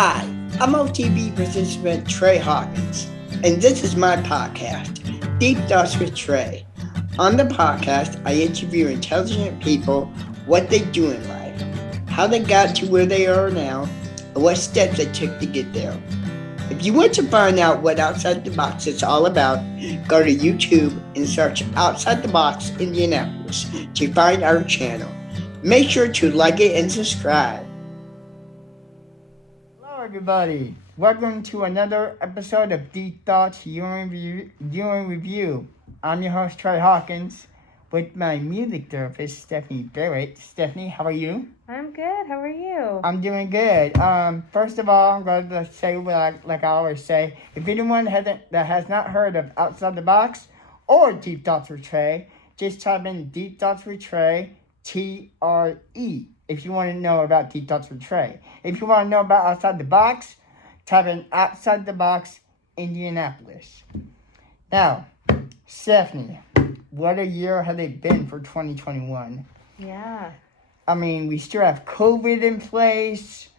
Hi, I'm OTB participant Trey Hawkins, and this is my podcast, Deep Thoughts with Trey. On the podcast, I interview intelligent people, what they do in life, how they got to where they are now, and what steps they took to get there. If you want to find out what Outside the Box is all about, go to YouTube and search Outside the Box Indianapolis to find our channel. Make sure to like it and subscribe. Hello everybody, welcome to another episode of Deep Thoughts Viewing Review. I'm your host Trey Hawkins with my music therapist Stephanie Barrett. Stephanie, how are you? I'm good, how are you? I'm doing good. First of all, I'm going to say like I always say, if anyone that has not heard of Outside the Box or Deep Thoughts with Trey, just type in Deep Thoughts with Trey, TRE, if you want to know about Deep Thoughts with Trey. If you want to know about Outside the Box, type in Outside the Box Indianapolis. Now, Stephanie, what a year has it been for 2021? Yeah. I mean, we still have COVID in place.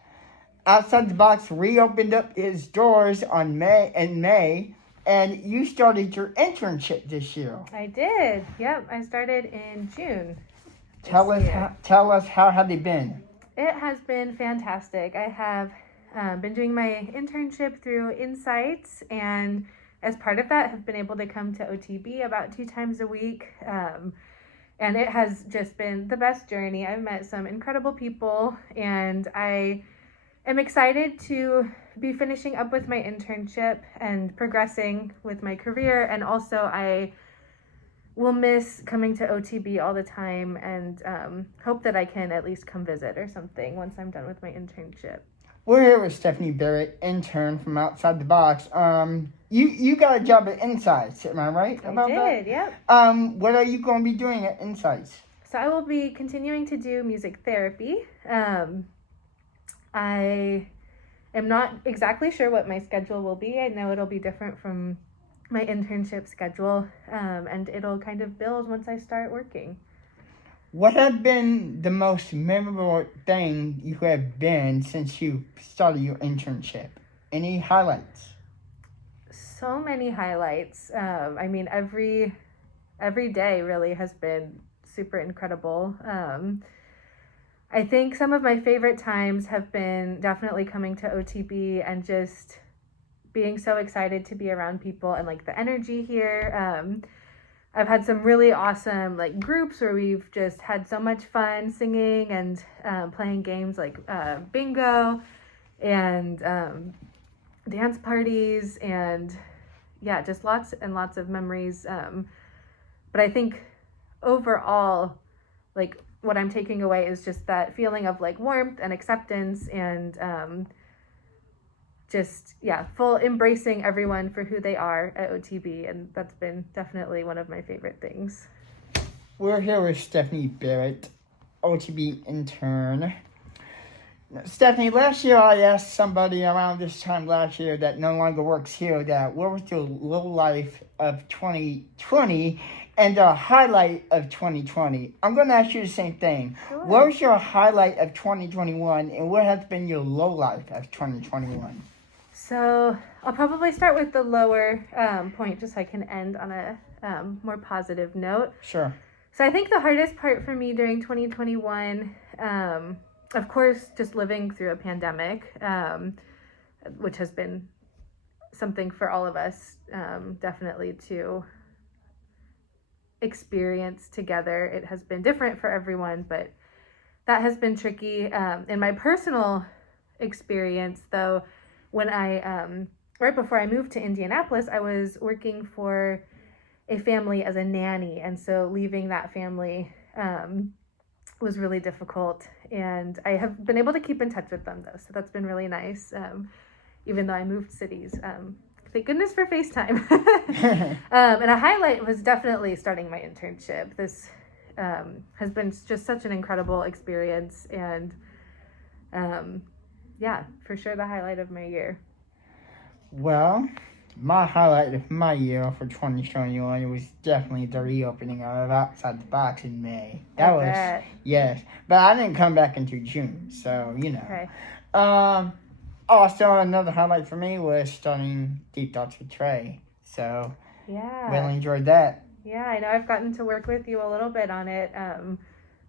Outside the Box reopened up its doors in May, and you started your internship this year. I did. Yep, I started in June. Tell us how have they been? It has been fantastic. I have been doing my internship through Insights, and as part of that, have been able to come to OTB about 2 times a week. And it has just been the best journey. I've met some incredible people, and I am excited to be finishing up with my internship and progressing with my career. And also I will miss coming to OTB all the time, and hope that I can at least come visit or something once I'm done with my internship. We're here with Stephanie Barrett, intern from Outside the Box. You got a job at Insights, am I right about that? I did, yep. What are you going to be doing at Insights? So I will be continuing to do music therapy. I am not exactly sure what my schedule will be. I know it'll be different from my internship schedule, and it'll kind of build once I start working. What has been the most memorable thing you have been since you started your internship? Any highlights? So many highlights. I mean, every day really has been super incredible. I think some of my favorite times have been definitely coming to OTB and just being so excited to be around people and like the energy here. I've had some really awesome like groups where we've just had so much fun singing and playing games like bingo and dance parties, and yeah, just lots and lots of memories. But I think overall, like what I'm taking away is just that feeling of like warmth and acceptance and just, yeah, full embracing everyone for who they are at OTB. And that's been definitely one of my favorite things. We're here with Stephanie Barrett, OTB intern. Stephanie, last year I asked somebody around this time last year that no longer works here that what was your low life of 2020 and the highlight of 2020. I'm going to ask you the same thing. Sure. What was your highlight of 2021 and what has been your low life of 2021? So I'll probably start with the lower point just so I can end on a more positive note. Sure. So I think the hardest part for me during 2021, of course, just living through a pandemic, which has been something for all of us definitely to experience together. It has been different for everyone, but that has been tricky. In my personal experience, though, when I, right before I moved to Indianapolis, I was working for a family as a nanny. And so leaving that family was really difficult. And I have been able to keep in touch with them, though. So that's been really nice, even though I moved cities. Thank goodness for FaceTime. And a highlight was definitely starting my internship. This has been just such an incredible experience. And yeah, for sure the highlight of my year. Well, my highlight of my year for 2021 was definitely the reopening of Outside the Box in May. That was, yes. But I didn't come back until June, so, you know. Okay. Also, another highlight for me was starting Deep Thoughts with Trey. So, really enjoyed that. Yeah, I know I've gotten to work with you a little bit on it,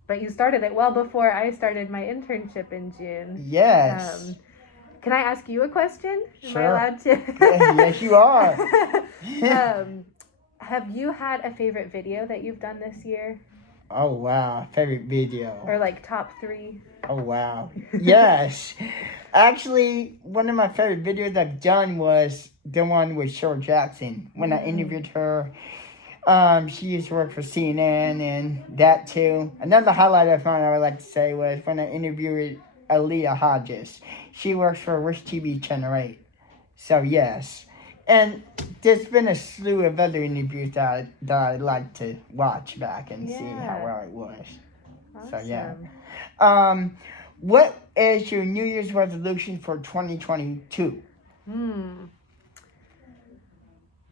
but you started it well before I started my internship in June. Yes. Can I ask you a question? Sure. Am I allowed to? Yes, you are. Have you had a favorite video that you've done this year? Oh, wow. Favorite video. Or like top 3? Oh, wow. Yes. Actually, one of my favorite videos I've done was the one with Cheryl Jackson. When I interviewed her, she used to work for CNN and that too. Another highlight I found I would like to say was when I interviewed Aaliyah Hodges. She works for Wish TV Channel 8. So, yes. And there's been a slew of other interviews that I'd like to watch back and see how well it was. Awesome. So, yeah. What is your New Year's resolution for 2022?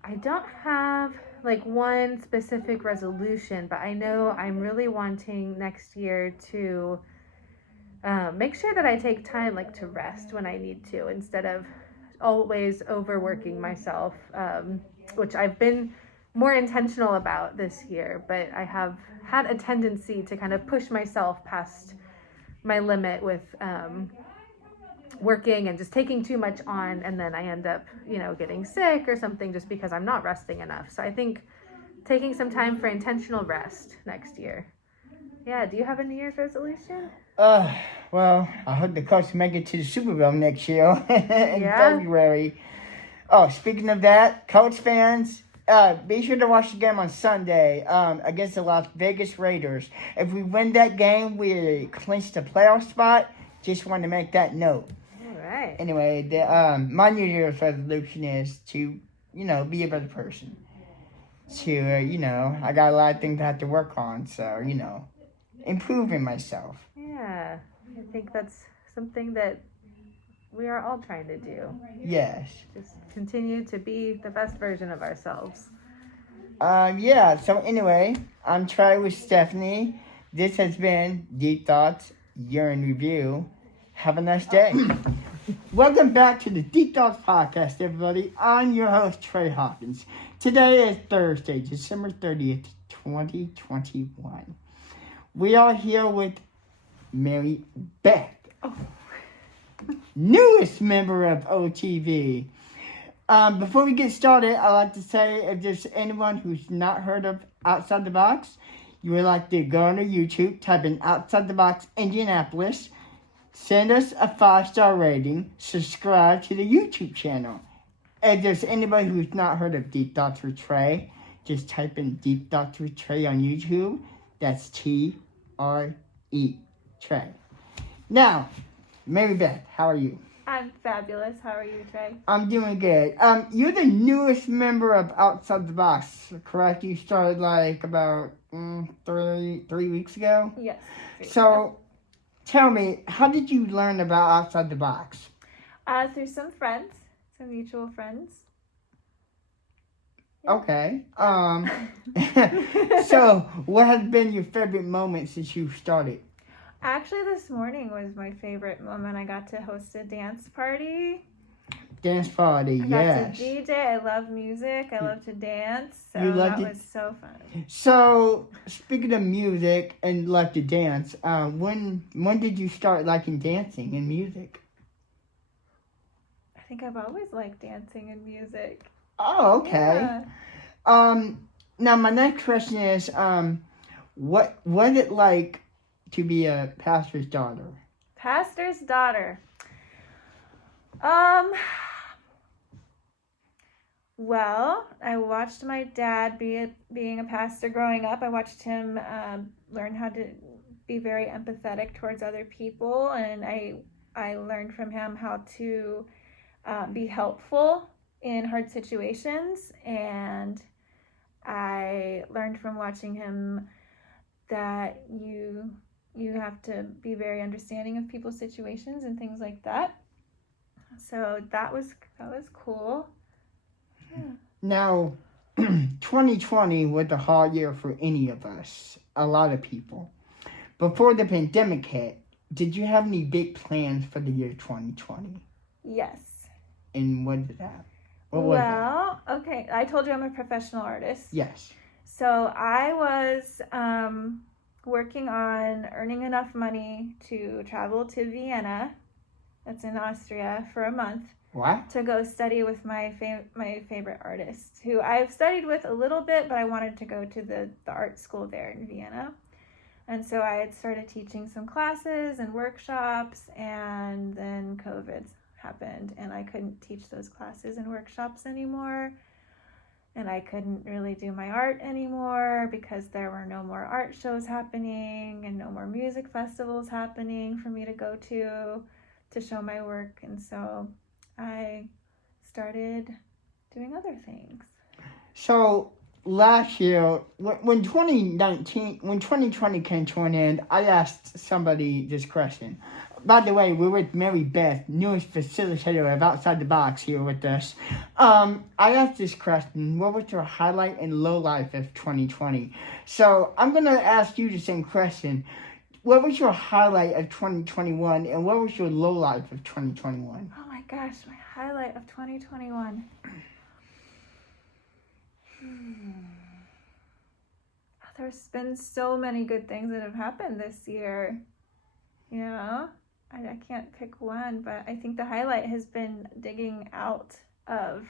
I don't have like one specific resolution, but I know I'm really wanting next year to make sure that I take time like to rest when I need to instead of always overworking myself, which I've been more intentional about this year, but I have had a tendency to kind of push myself past my limit with working and just taking too much on, and then I end up, getting sick or something just because I'm not resting enough. So I think taking some time for intentional rest next year. Yeah, do you have a New Year's resolution? Well, I hope the Colts make it to the Super Bowl next year in February. Oh, speaking of that, Colts fans, be sure to watch the game on Sunday against the Las Vegas Raiders. If we win that game, we clinch the playoff spot. Just want to make that note. All right. Anyway, my New Year's resolution is to, be a better person. I got a lot of things I have to work on, so, improving myself. Yeah, I think that's something that we are all trying to do. Yes. Just continue to be the best version of ourselves. So anyway, I'm Trey with Stephanie. This has been Deep Thoughts, Year in Review. Have a nice day. Welcome back to the Deep Thoughts Podcast, everybody. I'm your host, Trey Hawkins. Today is Thursday, December 30th, 2021. We are here with Mary Beth, newest member of OTB. Before we get started, I'd like to say if there's anyone who's not heard of Outside the Box, you would like to go on to YouTube, type in Outside the Box Indianapolis, send us a 5-star rating, subscribe to the YouTube channel. If there's anybody who's not heard of Deep Thoughts with Trey, just type in Deep Thoughts with Trey on YouTube. That's T-R-E, Trey. Now, Mary Beth, how are you? I'm fabulous. How are you, Trey? I'm doing good. You're the newest member of Outside the Box, correct? You started like about 3 weeks ago? Yes. So, tell me, how did you learn about Outside the Box? Through some friends, some mutual friends. Yeah. Okay. So, what has been your favorite moment since you started? Actually, this morning was my favorite moment. I got to host a dance party. Dance party, yes. I got to DJ. I love music. I love to dance. So that was so fun. So, speaking of music and love to dance, when did you start liking dancing and music? I think I've always liked dancing and music. Oh, okay. Yeah. Now my next question is, what was it like to be a pastor's daughter? Pastor's daughter. Well, I watched my dad being a pastor growing up. I watched him learn how to be very empathetic towards other people, and I learned from him how to be helpful in hard situations, and I learned from watching him that you have to be very understanding of people's situations and things like that. So that was cool. Yeah. Now, 2020 was a hard year for any of us, a lot of people. Before the pandemic hit, did you have any big plans for the year 2020? Yes. And what did that? What was that? Okay. I told you I'm a professional artist. Yes. So I was working on earning enough money to travel to Vienna, that's in Austria, for a month. What? To go study with my favorite artists, who I've studied with a little bit, but I wanted to go to the art school there in Vienna. And so I had started teaching some classes and workshops, and then COVID happened, and I couldn't teach those classes and workshops anymore. And I couldn't really do my art anymore because there were no more art shows happening and no more music festivals happening for me to go to show my work. And so I started doing other things. So last year, when 2020 came to an end, I asked somebody this question. By the way, we're with Mary Beth, newest facilitator of Outside the Box, here with us. I asked this question: what was your highlight and low life of 2020? So I'm going to ask you the same question. What was your highlight of 2021, and what was your low life of 2021? Oh my gosh, my highlight of 2021. There's been so many good things that have happened this year. You know, I can't pick one, but I think the highlight has been digging out of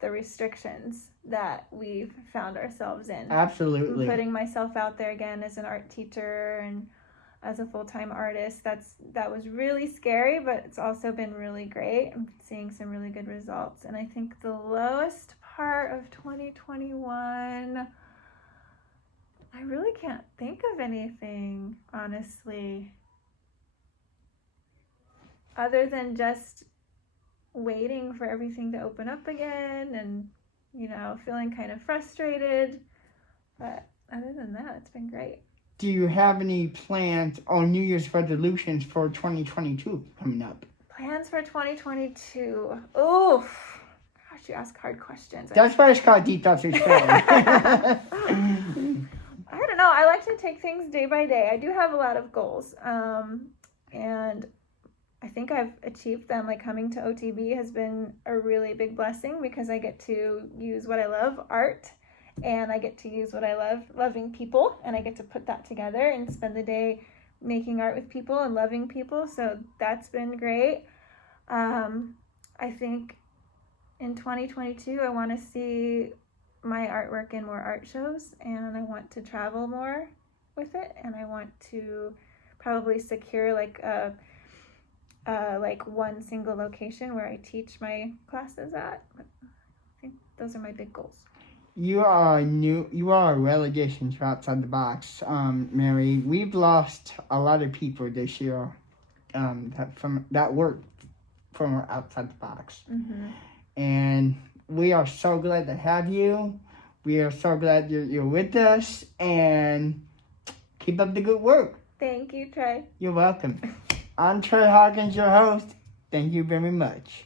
the restrictions that we've found ourselves in. Absolutely. Putting myself out there again as an art teacher and as a full-time artist. That was really scary, but it's also been really great. I'm seeing some really good results. And I think the lowest part of 2021, I really can't think of anything, honestly, other than just waiting for everything to open up again and, you know, feeling kind of frustrated. But other than that, it's been great. Do you have any plans or New Year's resolutions for 2022 coming up? Plans for 2022. Oh, gosh, you ask hard questions. That's why it's called Deep Thoughts with Trey. I don't know. I like to take things day by day. I do have a lot of goals. And I think I've achieved them. Like coming to OTB has been a really big blessing because I get to use what I love, art, and I get to use what I love, loving people, and I get to put that together and spend the day making art with people and loving people. So that's been great. I think in 2022, I want to see my artwork in more art shows, and I want to travel more with it, and I want to probably secure like one single location where I teach my classes at. But I think those are my big goals. You are a relegation to Outside the Box, Mary. We've lost a lot of people this year that work from Outside the Box. Mm-hmm. And we are so glad to have you. We are so glad you're with us, and keep up the good work. Thank you, Trey. You're welcome. I'm Trey Hawkins, your host. Thank you very much.